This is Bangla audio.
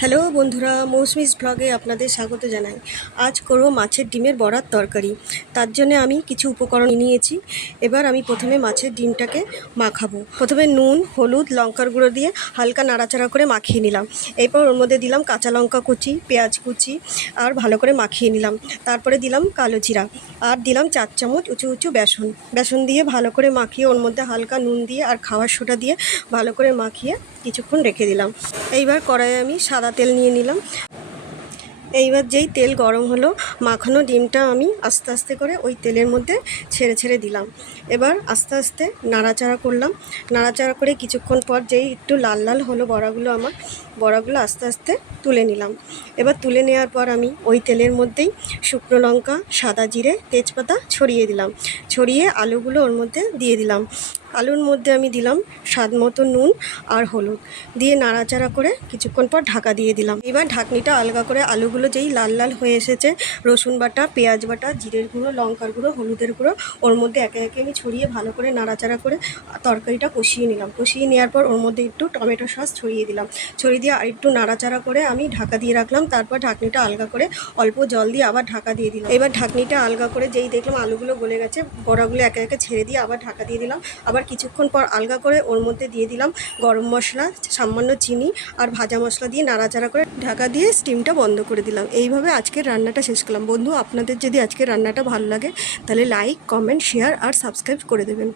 হ্যালো বন্ধুরা, মৌসুমিস ব্লগে আপনাদের স্বাগত জানাই। আজ করব মাছের ডিমের বড়ার তরকারি। তার জন্য আমি কিছু উপকরণ নিয়েছি। এবার আমি প্রথমে মাছের ডিমটাকে মাখাবো। প্রথমে নুন, হলুদ, লঙ্কার গুঁড়ো দিয়ে হালকা নাড়াচাড়া করে মাখিয়ে নিলাম। এরপর ওর মধ্যে দিলাম কাঁচা লঙ্কা কুচি, পেঁয়াজ কুচি আর ভালো করে মাখিয়ে নিলাম। তারপরে দিলাম কালো জিরা আর দিলাম চার চামচ উঁচু উঁচু বেসন। বেসন দিয়ে ভালো করে মাখিয়ে ওর মধ্যে হালকা নুন দিয়ে আর খাওয়ার সোডা দিয়ে ভালো করে মাখিয়ে কিছুক্ষণ রেখে দিলাম। এইবার কড়াইয়ে আমি সাদা তেল নিয়ে নিলাম। এইবার যেই তেল গরম হলো, মাখানো ডিমটা আমি আস্তে আস্তে করে ওই তেলের মধ্যে ছেড়ে ছেড়ে দিলাম। এবার আস্তে আস্তে নাড়াচাড়া করলাম। নাড়াচাড়া করে কিছুক্ষণ পর যেই একটু লাল লাল হলো বড়াগুলো আমার, বড়াগুলো আস্তে আস্তে তুলে নিলাম। এবার তুলে নেওয়ার পর আমি ওই তেলের মধ্যেই শুকনো লঙ্কা, সাদা জিরে, তেজপাতা ছড়িয়ে দিলাম। ছড়িয়ে আলুগুলো ওর মধ্যে দিয়ে দিলাম। আলুর মধ্যে আমি দিলাম স্বাদ মতো নুন আর হলুদ। দিয়ে নাড়াচাড়া করে কিছুক্ষণ পর ঢাকা দিয়ে দিলাম। এবার ঢাকনিটা আলগা করে আলুগুলো যেই লাল লাল হয়ে এসেছে, রসুন বাটা, পেঁয়াজ বাটা, জিরের গুঁড়ো, লঙ্কার গুঁড়ো, হলুদের গুঁড়ো, ওর মধ্যে একে একে আমি ছড়িয়ে ভালো করে নাড়াচাড়া করে তরকারিটা কষিয়ে নিলাম। কষিয়ে নেওয়ার পর ওর মধ্যে একটু টমেটো সস ছড়িয়ে দিলাম। ছড়িয়ে দিয়ে আর একটু নাড়াচাড়া করে আমি ঢাকা দিয়ে রাখলাম। তারপর ঢাকনিটা আলগা করে অল্প জল দিয়ে আবার ঢাকা দিয়ে দিলাম। এবার ঢাকনিটা আলগা করে যেই দেখলাম আলুগুলো গলে গেছে, বড়াগুলো একে একে ছেড়ে দিয়ে আবার ঢাকা দিয়ে দিলাম। আবার কিছুক্ষণ পর আলগা করে ওর মধ্যে দিয়ে দিলাম গরম মশলা, সামান্য চিনি আর ভাজা মশলা দিয়ে নাড়াচাড়া করে ঢাকা দিয়ে স্টিমটা বন্ধ করে দিলাম। এইভাবে আজকের রান্নাটা শেষ করলাম। বন্ধু, আপনাদের যদি আজকের রান্নাটা ভালো লাগে, তাহলে লাইক কমেন্ট শেয়ার আর সাবস্ক্রাইব করে দেবেন।